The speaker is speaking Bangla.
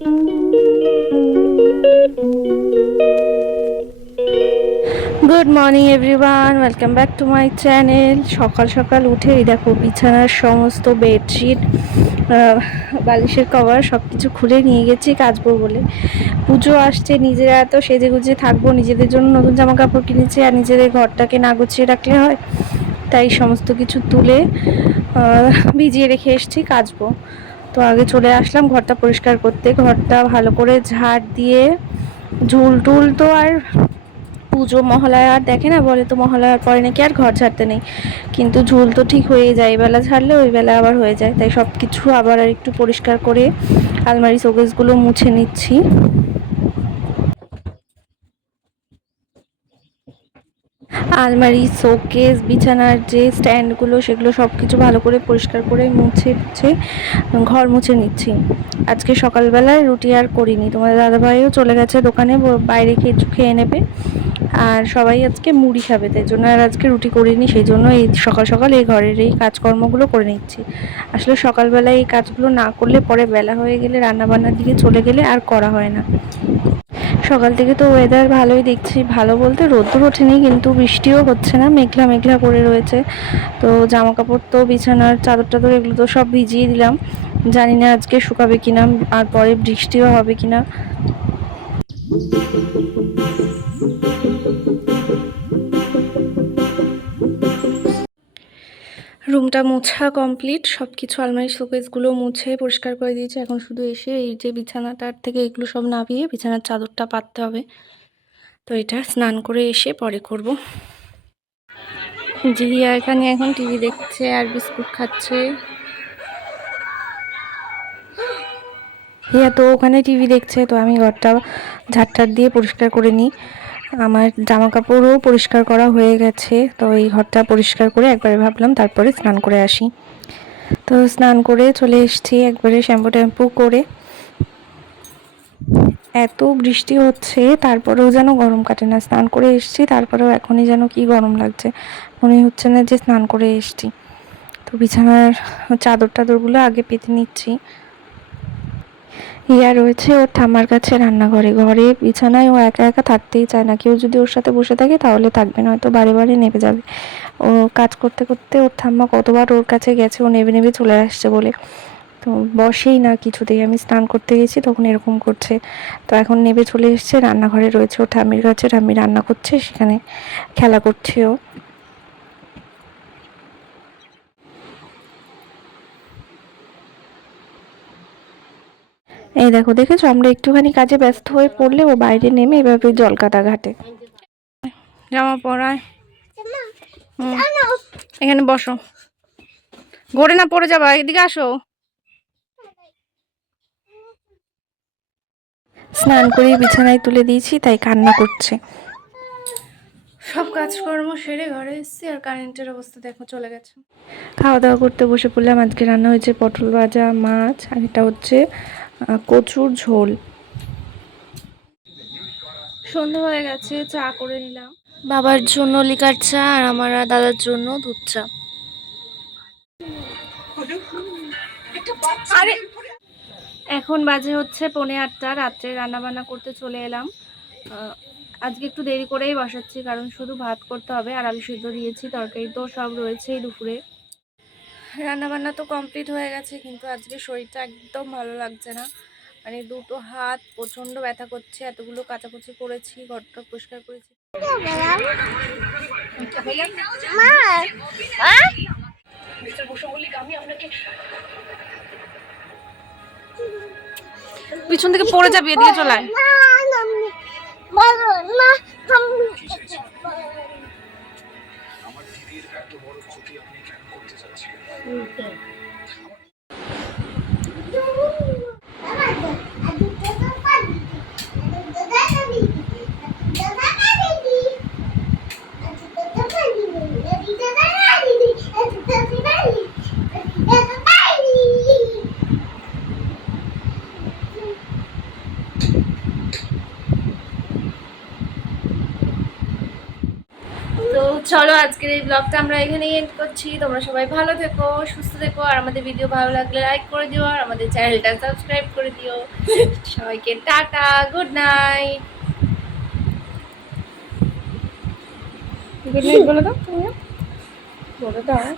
Good morning everyone, welcome back to my channel. সকাল সকাল উঠে এই দেখো বিছানার সমস্ত বেডশিট, বালিশের কভার সব কিছু খুলে নিয়ে গেছি কাচবো বলে। পুজো আসছে, নিজেরা এত সেজে গুজে থাকবো, নিজেদের জন্য নতুন জামা কাপড় কিনেছি আর নিজেদের ঘরটাকে না গুছিয়ে রাখলে হয়। তাই সমস্ত কিছু তুলে ভিজিয়ে রেখে এসেছি কাচবো। তো আগে চলে আসলাম ঘরটা পরিষ্কার করতে। ঘরটা ভালো করে ঝাড় দিয়ে, ঝুল টুল তো আর পুজো মহালয়ার দেখে না, বলে তো মহালয়ার পরে নাকি আর ঘর ঝাড়তে নেই, কিন্তু ঝুল তো ঠিক হয়ে যায়, বেলা ঝাড়লে ওই বেলা আবার হয়ে যায়। তাই সব কিছু আবার আর একটু পরিষ্কার করে আলমারি শোকেসগুলো মুছে নিচ্ছি। আলমারি, শোকেস, বিছানার যে স্ট্যান্ডগুলো সেগুলো সব কিছু ভালো করে পরিষ্কার করে মুছে ঘর মুছে নিচ্ছি। আজকে সকালবেলায় রুটি আর করিনি, তোমাদের দাদাভাইও চলে গেছে দোকানে, বাইরে কিছু খেয়ে নেবে। আর সবাই আজকে মুড়ি খাবে, তাই জন্য আর আজকে রুটি করিনি। সেই জন্য এই সকাল সকাল এই ঘরের এই কাজকর্মগুলো করে নিচ্ছি। আসলে সকালবেলায় এই কাজগুলো না করলে পরে বেলা হয়ে গেলে, রান্নাবান্নার দিকে চলে গেলে আর করা হয় না। সকাল থেকে তো ওয়েদার ভালোই দেখছি, ভালো বলতে রোদ্দুর ওঠেনি কিন্তু বৃষ্টিও হচ্ছে না, মেঘলা মেঘলা করে রয়েছে। তো জামা কাপড় তো বিছানার চাদর টাদর এগুলো তো সব ভিজিয়ে দিলাম, জানি না আজকে শুকাবে কিনা আর পরে বৃষ্টিও হবে কিনা। রুমটা মোছা কমপ্লিট, সব কিছু আলমারি শোকেসগুলো মুছে পরিষ্কার করে দিয়েছি। এখন শুধু এসে এই যে বিছানাটার থেকে এগুলো সব নামিয়ে বিছানার চাদরটা পাততে হবে। তো এটা স্নান করে এসে পরে করব। জিয়া এখানে এখন টিভি দেখছে আর বিস্কুট খাচ্ছে। হিয়া তো ওখানে টিভি দেখছে, তো আমি ঘরটা ঝাড়টার দিয়ে পরিষ্কার করে নিই। আমার জামা কাপড়ও পরিষ্কার করা হয়ে গেছে, তো এই ঘরটা পরিষ্কার করে একবারে ভাবলাম তারপরে স্নান করে আসি। তো স্নান করে চলে এসেছি একবারে শ্যাম্পু ট্যাম্পু করে। এত বৃষ্টি হচ্ছে তারপরেও যেন গরম কাটে না। স্নান করে এসেছি তারপরেও এখনই যেন কি গরম লাগছে, মনে হচ্ছে না যে স্নান করে এসেছি। তো বিছানার চাদর টাদরগুলো আগে পেতে নিচ্ছি। ইয়া রয়েছে ওর ঠাম্মার কাছে রান্নাঘরে, ঘরে বিছানায় ও একা একা থাকতেই চায় না, কেউ যদি ওর সাথে বসে থাকে তাহলে থাকবে, নয়তো বারে বারে নেবে যাবে। ও কাজ করতে করতে ওর ঠাম্মা কতবার ওর কাছে গেছে, ও নেবে নেবে চলে আসছে বলে, তো বসেই না কিছুতেই। আমি স্নান করতে গেছি তখন এরকম করছে। তো এখন নেবে চলে এসছে, রান্নাঘরে রয়েছে ওর ঠাম্মির কাছে, ঠাম্মি রান্না করছে, সেখানে খেলা করছে ও। এই দেখো, দেখেছো আমরা একটুখানি কাজে ব্যস্ত হয়ে পড়লে ও বাইরে নেমে এভাবে জল কাদা ঘাটে। জামা পরায়, এখানে বসো, ঘরে না পড়ে যাবা, এদিকে আসো। স্নান করে বিছানায় তুলে দিয়েছি, তাই কান্না করছে। সব কাজকর্ম সেরে ঘরে এসেছি আর কারেন্টের অবস্থা দেখো, চলে গেছে। খাওয়া দাওয়া করতে বসে পড়লাম। আজকে রান্না হয়েছে পটল ভাজা, মাছ, আর এটা হচ্ছে কচুর ঝোল। সন্ধ্যা হয়ে গেছে, চা করে নিলাম। বাবার জন্য লিকার চা আর আমার আর দাদার জন্য দুধ চা। আরে এখন বাজে হচ্ছে 7:45, রাত্রে রান্না বান্না করতে চলে এলাম। আজকে একটু দেরি করেই বসাচ্ছি, কারণ শুধু ভাত করতে হবে আর আলু সিদ্ধ দিয়েছি, তরকারি তো সব রয়েছেই দুপুরে। রান্না বান্না তো কমপ্লিট হয়ে গেছে, কিন্তু আজকে শরীরটা একদম ভালো লাগছে না। মানে দুটো হাত প্রচণ্ড ব্যথা করছে, এতগুলো কাচাকুচি করেছি, ঘরটা পরিষ্কার করেছি। পিছন থেকে পড়ে যাবি, এদিকে চলে আয়। তো চলো আজকের এই ব্লগটা আমরা এখানেই এন্ড করছি। তোমরা সবাই ভালো থেকো, সুস্থ থেকো, আর আমাদের ভিডিও ভালো লাগলে লাইক করে দিও, আর আমাদের চ্যানেলটা সাবস্ক্রাইব করে দিও। সবাইকে tata, good night. Good night বলে দাও, তুমি বলে দাও।